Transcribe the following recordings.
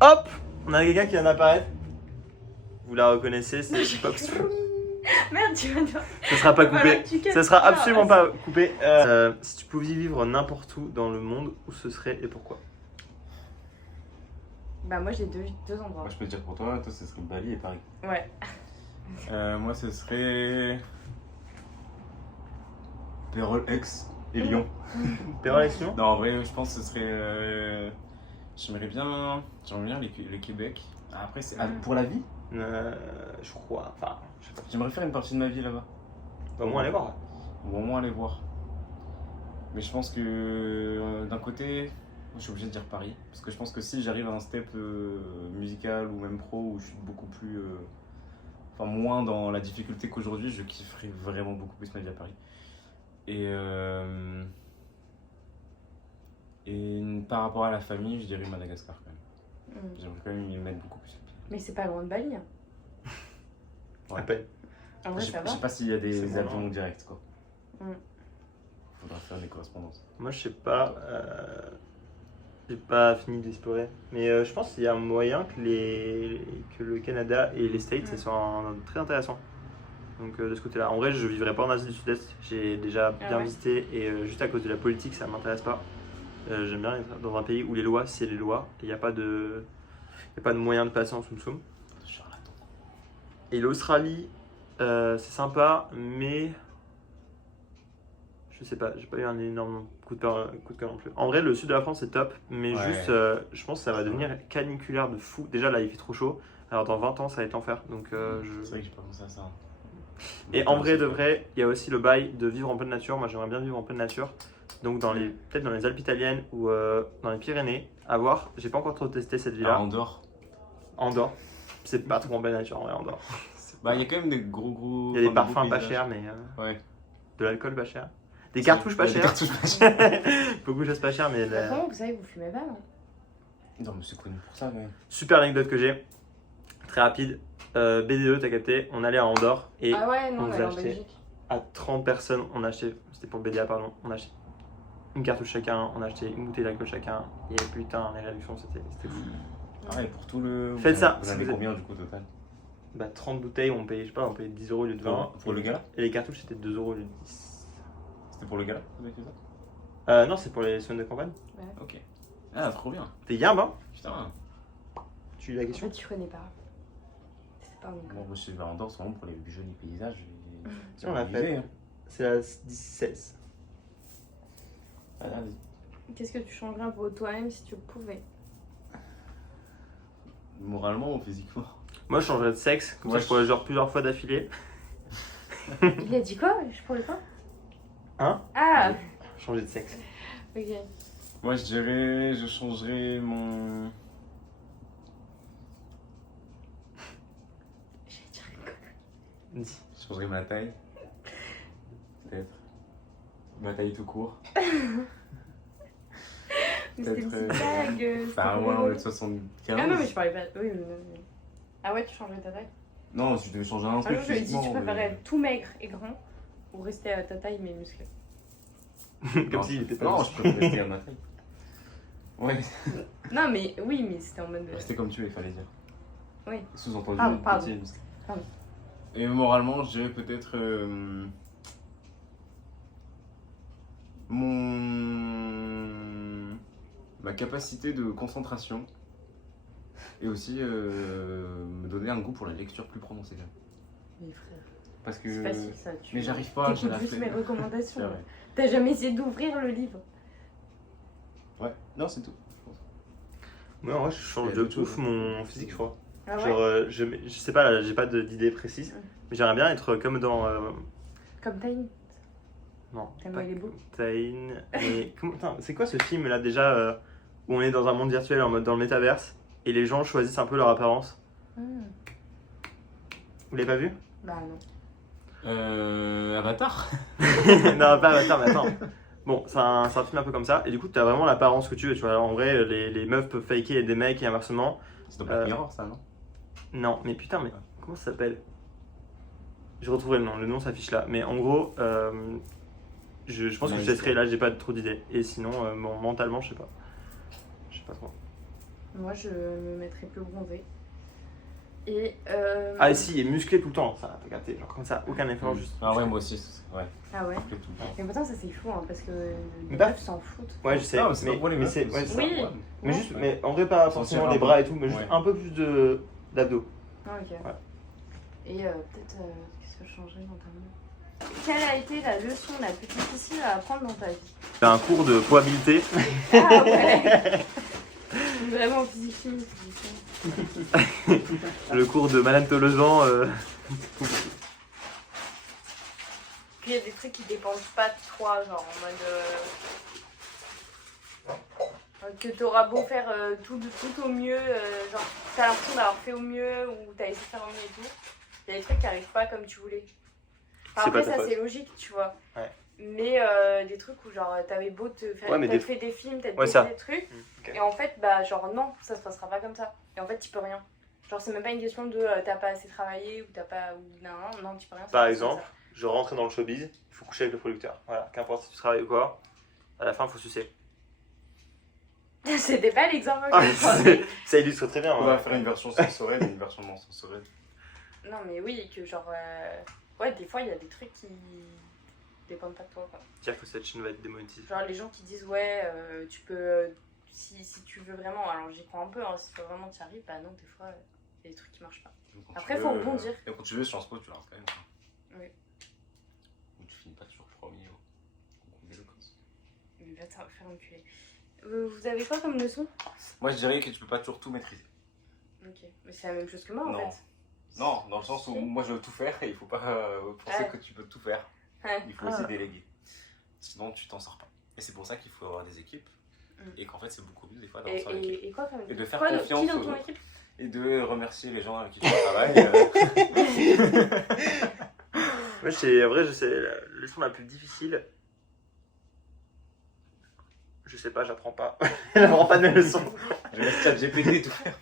Hop, on a quelqu'un qui vient d'apparaître. Vous la reconnaissez, c'est Fox. Merde, tu vas devoir. Ça sera pas Voilà, coupé. tu casses Ça sera tout. absolument pas coupé. Si tu pouvais vivre n'importe où dans le monde, où ce serait et pourquoi? Bah, moi j'ai deux endroits. Moi, je peux te dire pour toi, ce serait Bali et Paris. Ouais. Moi, ce serait. Pérol, Aix et Lyon. Pérolexion? Non, en vrai, je pense que ce serait. J'aimerais bien le Québec. Après, c'est pour la vie. Je crois. Enfin, je sais pas. J'aimerais faire une partie de ma vie là-bas. Au moins aller voir. Ou au moins aller voir. Mais je pense que d'un côté, moi, je suis obligé de dire Paris. Parce que je pense que si j'arrive à un step musical ou même pro où je suis beaucoup plus. Enfin, moins dans la difficulté qu'aujourd'hui, je kifferais vraiment beaucoup plus ma vie à Paris. Et par rapport à la famille, je dirais Madagascar quand même. J'aimerais quand même y mettre beaucoup plus. Mais c'est pas loin de Bali. Hein. À peine. En vrai, Je ça va. sais pas s'il y a C'est des bon, avions directs quoi. Mm. Faudra faire des correspondances. Moi, je sais pas. J'ai pas fini d'explorer. Mais je pense qu'il y a un moyen que le Canada et les States, ça soit très intéressant. Donc de ce côté-là. En vrai, je vivrais pas en Asie du Sud-Est. J'ai déjà bien ouais. visité et juste à cause de la politique, ça m'intéresse pas. J'aime bien être dans un pays où les lois, c'est les lois. Il n'y a pas de moyen de passer en soum-soum. Charlatan. Et l'Australie, c'est sympa, mais je sais pas, j'ai pas eu un énorme coup de cœur non plus. En vrai, le sud de la France c'est top, mais Ouais. juste, je pense que ça va devenir caniculaire de fou. Déjà là, il fait trop chaud. Alors dans 20 ans, ça va être l'enfer. Donc C'est vrai que j'ai pas pensé à ça. Et en vrai de vrai, il y a aussi le bail de vivre en pleine nature. Moi, j'aimerais bien vivre en pleine nature. Donc peut-être dans les Alpes italiennes ou dans les Pyrénées. À voir. J'ai pas encore trop testé cette À ville-là. Andorre. Andorre. C'est pas trop en pleine nature en vrai, Andorre. Bah, il y a quand même des gros. Il y a des beaux parfums pas paysages. chers, mais Ouais. de l'alcool pas cher. Des cartouches pas Ouais, des chères. cartouches pas chères. Beaucoup de choses pas chères, mais Bah, comment vous savez que vous fumez pas, non? Non, mais c'est connu pour ça, quand même. super anecdote que j'ai. Très rapide. BDE, t'as capté. On allait à Andorre et Ah ouais, non, on on vous est a en acheté Belgique. à 30 personnes, on a acheté, c'était pour le BDA, pardon, on a acheté une cartouche chacun, on a acheté une bouteille d'alcool chacun. Et putain, les réductions, c'était fou. Ah ouais, pour tout le. Faites ça, Vous si avez vous êtes- combien du coup au total? Bah 30 bouteilles, on payait, je sais pas, on payait 10 euros au lieu de 20. Pour le gala? Et les cartouches, c'était 2 euros au lieu de 10. C'était pour le gala? Vous avez fait ça? Non, c'est pour les semaines de campagne. Ok. Ah, trop bien. T'es Yimbe, hein? Putain. Tu lis la En question? fait, tu connais pas. C'est pas mon cas. Bon, moi je suis vers Andorre, c'est vraiment pour les jolis paysages. Si, on l'a fait. C'est la 16. Ah, vas-y. Qu'est-ce que tu changerais pour toi-même si tu le pouvais? Moralement ou physiquement? Moi, je changerais de sexe, comme Moi, ça je pourrais genre plusieurs fois d'affilée. Il a dit quoi? Je pourrais pas? Hein? Ah! Changer de sexe. Ok. Moi je dirais, je changerais mon. J'ai dit quoi? Dis. Je changerais ma taille. Peut-être. Ma taille tout court. Mais c'était une Peut-être, petite blague. Enfin, c'était ouais, drôle. 1m75. Ah non, mais je parlais pas. Oui, mais. Ah ouais, tu changerais ta taille? Non, si je devais changer un Un truc. jour, je lui ai dit, physiquement, tu mais- préférais tout maigre et grand ou rester à ta taille mais musclé? Comme Non, s'il était pas Non, musclé. je préfère rester à ma taille. Ouais, Non, mais oui, mais c'était en mode. rester comme tu es, fallait dire. Oui. Sous-entendu, Pardon. petit et musclé. Pardon. Et moralement, je dirais peut-être ma capacité de concentration et aussi me donner un goût pour la lecture plus prononcée. quand même. Mais frère, Parce que c'est facile ça. Tu... mais j'arrive pas, j'ai T'écoutes la juste flemme. mes recommandations. C'est vrai. T'as jamais essayé d'ouvrir le livre? Ouais, non, c'est tout. Moi, en vrai, je change Il y a de d'autres ouf choses. mon physique, je crois. Ah ouais? Genre, je sais pas, là, j'ai pas d'idée précise, mais j'aimerais bien être comme dans. Comme Tiny. Non, Tellement pas il est beau. Tain, mais attends, c'est quoi ce film là déjà où on est dans un monde virtuel en mode dans le métaverse et les gens choisissent un peu leur apparence? Vous l'avez pas vu? Bah non. Avatar. Non, pas Avatar, mais attends. Bon, c'est un film un peu comme ça, et du coup, t'as vraiment l'apparence que tu veux. Tu vois, en vrai, les meufs peuvent faker des mecs et inversement. C'est dans Black Mirror, ça, non? Non, mais putain, mais comment ça s'appelle? Je retrouverai le nom s'affiche là. Mais en gros, je pense que je testerai là, j'ai pas trop d'idées. Et sinon, bon, mentalement, je sais pas. Je sais pas trop. Moi, je me mettrais plus bronzée. Et. Ah, si, il est musclé tout le temps, ça, t'as capté. Genre comme ça, aucun effort, juste. Ah ouais, moi aussi, ouais. Ah ouais. Je fais tout le temps. Mais pourtant, ça c'est fou, hein, parce que les Bah. meufs s'en foutent. Ouais, je sais. Ah, mais c'est pas pour les mais meufs, c'est. mais Ouais, c'est c'est ça, ça. Oui. ouais. Mais, Ouais. juste, mais en vrai, pas Sentir forcément un les peu. bras et tout, mais juste Ouais. un peu plus d'abdos. Ah, ok. Ouais. Et peut-être, qu'est-ce que je changerais dans ta vie? Quelle a été la leçon la plus difficile à apprendre dans ta vie? C'est un cours de probabilité. Ah ouais. Vraiment physique chimie. Le cours de Madame Tolosan. Puis il y a des trucs qui dépendent pas de toi, genre en mode. Que t'auras beau faire tout au mieux, genre t'as l'impression d'avoir fait au mieux ou t'as essayé de faire au mieux et tout. Il y a des trucs qui arrivent pas comme tu voulais. Enfin, C'est après, pas ta ça faute. c'est logique, tu vois. Ouais. Mais des trucs où genre t'avais beau te faire. Ouais, mais t'as des- fait des films, t'as Ouais, fait ça. des trucs. Ok. Et en fait, bah genre non, ça se passera pas comme ça. Et en fait, tu peux rien. Genre, c'est même pas une question de t'as pas assez travaillé ou t'as pas. Ou non, tu peux rien. ça Par passe comme exemple, je rentrais dans le showbiz, il faut coucher avec le producteur. Voilà, qu'importe si tu travailles ou quoi, à la fin, il faut sucer. ça. C'était pas l'exemple Ah, que je pensais. ça illustre très bien. On hein. va faire une version sensorielle et une version non sensorielle. Non, mais oui, que genre. Ouais, des fois, il y a des trucs qui dépendent pas de toi, quoi. Dire que cette chaîne va être démonétisée. Genre, les gens qui disent, ouais, tu peux. Si tu veux vraiment, alors j'y crois un peu, hein, si tu veux vraiment t'y arrives, bah non, des fois, il y a des trucs qui marchent pas. Donc, quand Après, tu faut veux, rebondir. Et quand tu veux Sciences Po, tu lances quand même. Quoi. Oui. Ou tu finis pas toujours premier au concours d'éloquence. Mais va te faire enculer. Vous avez quoi comme leçon? Moi, je dirais que tu peux pas toujours tout maîtriser. Ok, mais c'est la même chose que moi en Non. fait. Non, dans le sens où Si. moi je veux tout faire et il faut pas penser Ouais. que tu peux tout faire. Ouais. Il faut aussi déléguer. Sinon, tu t'en sors pas. Et c'est pour ça qu'il faut avoir des équipes. Et qu'en fait, c'est beaucoup mieux des fois d'avoir ça l'équipe. Et quoi comme Et de faire quoi, confiance qui dans aux ton autres. équipe? Et de remercier les gens avec qui tu travailles. Moi, c'est vrai, je sais, la leçon la plus difficile. Je sais pas, j'apprends pas. J'apprends pas de mes leçons. Je laisse ChatGPT tout faire.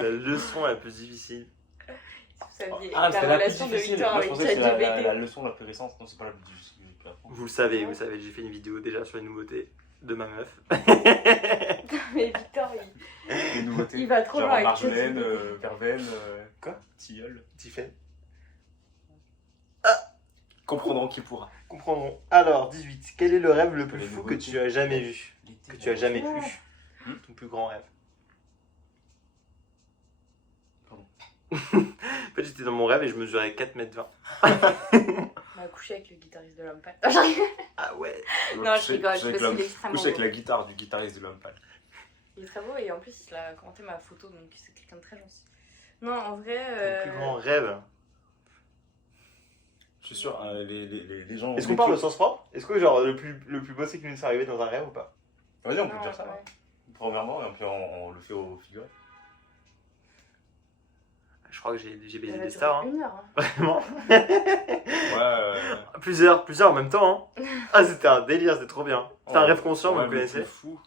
La leçon la plus difficile. Vous saviez Ah, la c'était la plus relation de difficile. Victor Moi, je avec pensais que c'était la ChatGPT. leçon la plus récente. Non, c'est pas la plus difficile. que j'ai pu apprendre. Vous le savez, j'ai fait une vidéo déjà sur les nouveautés de ma meuf. Mais Victor, Les nouveautés. il va trop Genre loin avec Marjolaine, ChatGPT. Verveine, Quoi Tilleul. Tiffen. Comprendront qui pourra. Comprendrons. Alors, 18. Quel est le rêve le plus Les fou que nouveautés. tu as jamais vu? Que tu as jamais Ouais. eu? Ton plus grand rêve? Pardon. En fait, j'étais dans mon rêve et je mesurais 4,20 m. On a couché avec le guitariste de l'homme pâle. Non, j'arrive. Ah ouais. Non, je rigole, parce qu'il est extrêmement Couche avec beau. la guitare du guitariste de l'homme pâle. Il est très beau et en plus, il a commenté ma photo, donc c'est quelqu'un de très gentil. Non, en vrai. Ton plus grand rêve? Je suis sûr, les gens. Est-ce qu'on parle au sens propre? Est-ce que genre le plus beau c'est qui nous est arrivé dans un rêve ou pas? Vas-y, on peut Non, dire ça. ouais. Premièrement, et puis on le fait au figuré. Je crois que j'ai Ça baisé va des durer stars, hein. 1 heure. Hein. Vraiment. Ouais. Plusieurs en même temps, hein. Ah, c'était un délire, c'était trop bien. C'était un rêve conscient, vous Ouais, le mais connaissez? c'est fou.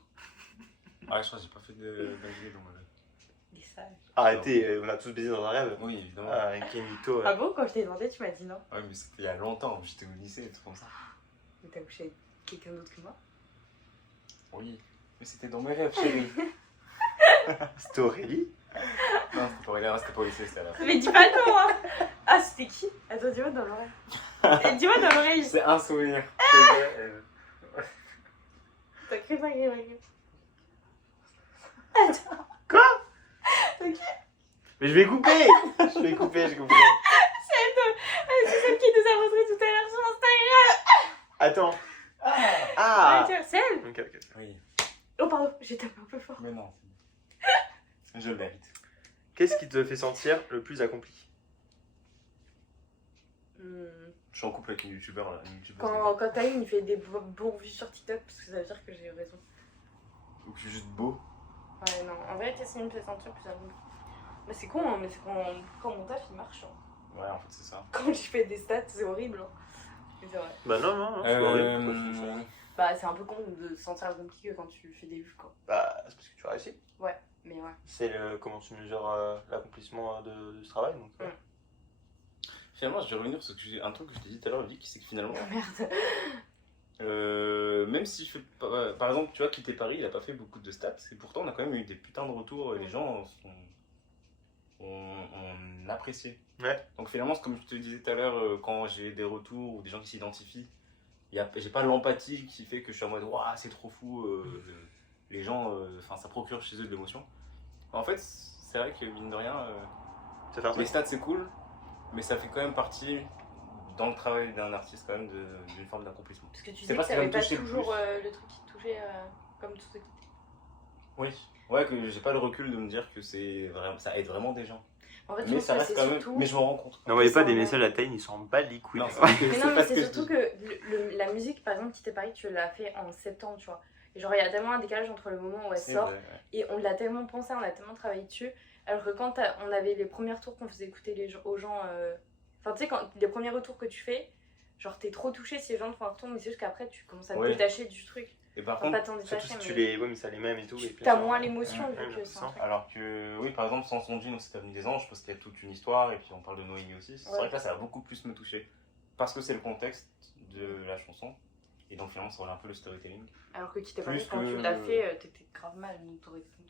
Ah, je crois que j'ai pas fait d'ingénieur dans ma vie. Il est sale. Arrêtez, on a tous baisé dans un rêve. Oui, évidemment. Ah, quel mytho. Ah bon, quand je t'ai demandé, tu m'as dit non. Ouais, mais c'était il y a longtemps, j'étais au lycée et tout comme ça. Mais t'as couché avec quelqu'un d'autre que moi. Oui, mais c'était dans mes rêves, chérie. C'était Aurélie? Non, c'était pas Aurélien, c'était pas au lycée, c'était à la fin. Mais dis pas non, hein. Ah, c'était qui? Attends, dis-moi dans l'oreille. Dis-moi dans l'oreille. C'est un souvenir. que j'ai, T'as cru pas que Mais je vais couper! Je vais couper. C'est celle qui nous a montré tout à l'heure sur Instagram. Attends. Ouais, Ah! tiens, c'est elle. Ok. Oui, Oh, pardon, j'ai tapé un peu fort. mais non. Je le mérite. Qu'est-ce qui te fait sentir le plus accompli? Je suis en couple avec une youtubeur là. Une youtubeuse, Quand Taïm il fait des bons vues sur TikTok, parce que ça veut dire que j'ai raison. Ou que je suis juste beau. Ouais, non, en vérité, c'est une fait sentir plus accompli. Mais c'est con, hein, mais c'est quand mon taf il marche. Hein. Ouais, en fait, c'est ça. Quand je fais des stats, c'est horrible. Hein. Mais c'est vrai. Bah non, c'est horrible. Pourquoi tu fais ça? Bah, c'est un peu con de se sentir accompli que quand tu fais des vues, quoi. Bah, c'est parce que tu as réussi. Mais ouais. C'est comment tu mesures l'accomplissement de ce travail. Donc, Finalement, je vais revenir sur un truc que je t'ai dit tout à l'heure, Vic, c'est que finalement, Oh, merde. Même si je fais par exemple, tu vois, quitter Paris, il a pas fait beaucoup de stats, et pourtant on a quand même eu des putains de retours, et les gens ont apprécié. Ouais. Donc finalement, c'est comme je te disais tout à l'heure, quand j'ai des retours ou des gens qui s'identifient, j'ai pas l'empathie qui fait que je suis en mode waouh, c'est trop fou, les gens, ça procure chez eux de l'émotion. En fait, c'est vrai que mine de rien, Ça fait un les truc. stats c'est cool, mais ça fait quand même partie dans le travail d'un artiste quand même d'une forme d'accomplissement. Parce que tu C'est disais pas que ce qui va t'avais me pas toucher le toujours plus. le truc qui te touchait comme tout ce qui. Oui, ouais, que j'ai pas le recul de me dire que ça aide vraiment des gens. En fait, je Mais pense ça que reste c'est quand même. surtout. Mais je me rends compte. N'envoyez pas ça des enlève. messages à Taïn, ils s'en bat les couilles. Non, Mais non, mais pas ce c'est que je surtout dis. que la musique, par exemple, Quitter Paris, tu l'as fait en septembre, tu vois. Et genre, il y a tellement un décalage entre le moment où elle C'est sort vrai, ouais. et on l'a tellement pensé, on a tellement travaillé dessus. Alors que quand on avait les premiers retours qu'on faisait écouter aux gens. Enfin, tu sais, quand les premiers retours que tu fais, genre, t'es trop touché si les gens te font un retour, mais c'est juste qu'après, tu commences à te Ouais. détacher du truc. Et par Enfin, contre, pas t'en Surtout détacher, si tu mais les. Ouais, mais ça les mêmes et tout. Et puis t'as ça- moins l'émotion Ouais, vu ouais, que c'est un truc. alors que, oui, par exemple, sans son jean, on s'est terminé des anges, parce qu'il y a toute une histoire, et puis on parle de Noémie aussi. C'est Ouais. vrai que là, ça va beaucoup plus me toucher. Parce que c'est le contexte de la chanson. Et donc, finalement, ça rejoint un peu le storytelling. Alors que Quitter Plus Paris, quand que- tu l'as fait, t'étais grave mal, donc t'aurais été content.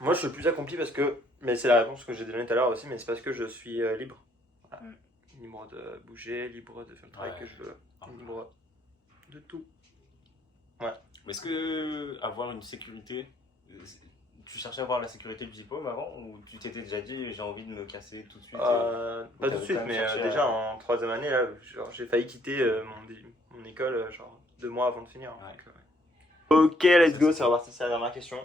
Moi, je suis plus accompli parce que. Mais c'est la réponse que j'ai donnée tout à l'heure aussi, mais c'est parce que je suis libre. Voilà. Libre de bouger, libre de faire le travail Ouais. que je veux, Ah. libre de tout. Mais est-ce que avoir une sécurité, tu cherchais à avoir la sécurité du diplôme avant, ou tu t'étais déjà dit j'ai envie de me casser tout de suite Pas tout de t'avais suite, quand même mais cherché à- déjà en troisième année, là, genre, j'ai failli quitter mon école genre 2 mois avant de finir. Ouais. Donc, ouais. Ok, let's Ça, go, c'est c'est reparti, c'est la dernière question.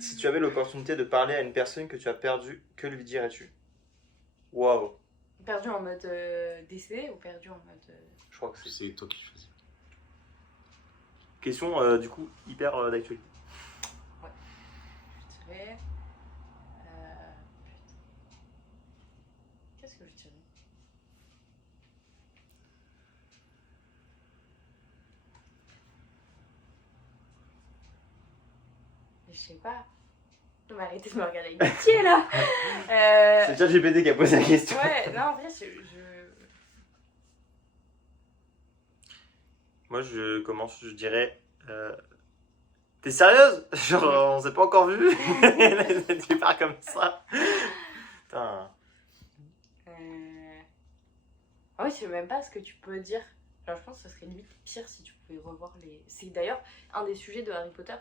Si tu avais l'opportunité de parler à une personne que tu as perdue, que lui dirais-tu? Waouh, Perdu en mode décédé ou perdu en mode. je crois que c'est. C'est toi qui choisis. Question du coup hyper d'actualité. Je dirais. Putain. Qu'est-ce que je dirais? Je sais pas. Non, mais arrêtez de me regarder avec pitié là! C'est ChatGPT qui a posé la question. Ouais, non, en vrai, Moi je commence, je dirais. T'es sérieuse? Genre on s'est pas encore vu? Tu pars comme ça. Putain. Ah oui, je sais même pas ce que tu peux dire. Genre, je pense que ce serait limite pire si tu pouvais revoir les. C'est d'ailleurs un des sujets de Harry Potter.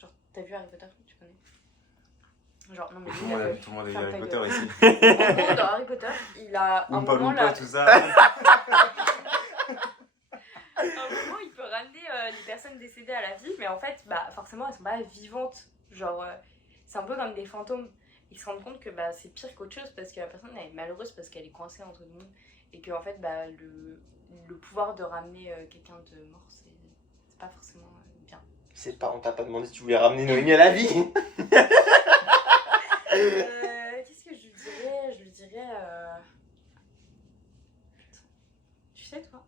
Genre, t'as vu Harry Potter? Tu connais? Genre, non mais Tout lui, le il monde a a vu. tout le monde a vu Ferme Harry ta Potter gueule. ici. En gros, dans Harry Potter, il a un Oompa moment Loompa, là. tout ça. À un moment, il peut ramener les personnes décédées à la vie, mais en fait, bah, forcément, elles sont pas vivantes. Genre, c'est un peu comme des fantômes. Ils se rendent compte que bah, c'est pire qu'autre chose parce que la personne elle est malheureuse parce qu'elle est coincée entre nous. Et que, en fait, bah, le pouvoir de ramener quelqu'un de mort, c'est pas forcément bien. C'est pas, on t'a pas demandé si tu voulais ramener Noémie à la vie. Qu'est-ce que je lui dirais? Je lui dirais. Putain. Tu sais, toi?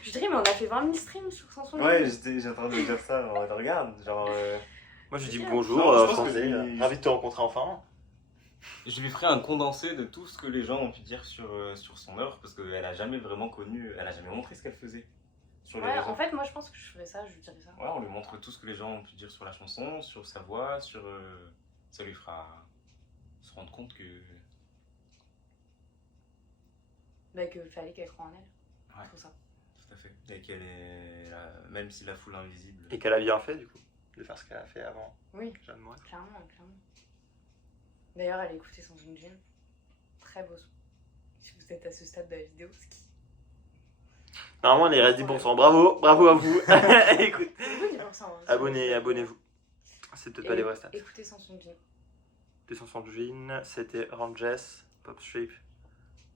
Je lui dirais, mais on a fait 20 000 streams sur Samsung. Ouais, j'étais en train de dire ça. Genre, regarde, genre. Moi je dis Non, bonjour, je pense français, que c'est- ravi de te rencontrer enfin. Je lui ferai un condensé de tout ce que les gens ont pu dire sur son œuvre, parce qu'elle a jamais vraiment connu, elle a jamais montré ce qu'elle faisait sur les Ouais, réseaux. en fait, moi je pense que je ferais ça, je lui dirais ça. Ouais, on lui montre tout ce que les gens ont pu dire sur la chanson, sur sa voix, ça lui fera se rendre compte que. Bah, qu'il fallait qu'elle croie en elle. Ouais. Tout ça. Tout à fait. Et qu'elle est. Même si la foule invisible. Et qu'elle a bien fait du coup, de faire ce qu'elle a fait avant Oui, Jeanne Moreau. clairement, clairement. D'ailleurs, elle a écouté son jean. Très beau son. Si vous êtes à ce stade de la vidéo, ce qui. Normalement il reste 10%, bravo à vous. Écoute, Pourquoi 10%, hein, abonnez-vous. C'est peut-être pas les vrais stats. Écoutez sans son jean. 200 jeans, c'était Ranges, Popstrip,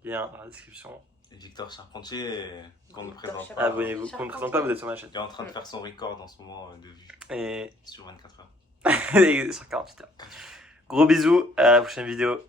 lien dans la description. Et Victor Charpentier, qu'on ne Victor présente Charpentier. pas. Abonnez-vous, qu'on ne présente pas, vous êtes sur ma chaîne. Il est en train de faire son record en ce moment de vues Et sur 24 heures. sur 48 heures. Gros bisous, à la prochaine vidéo.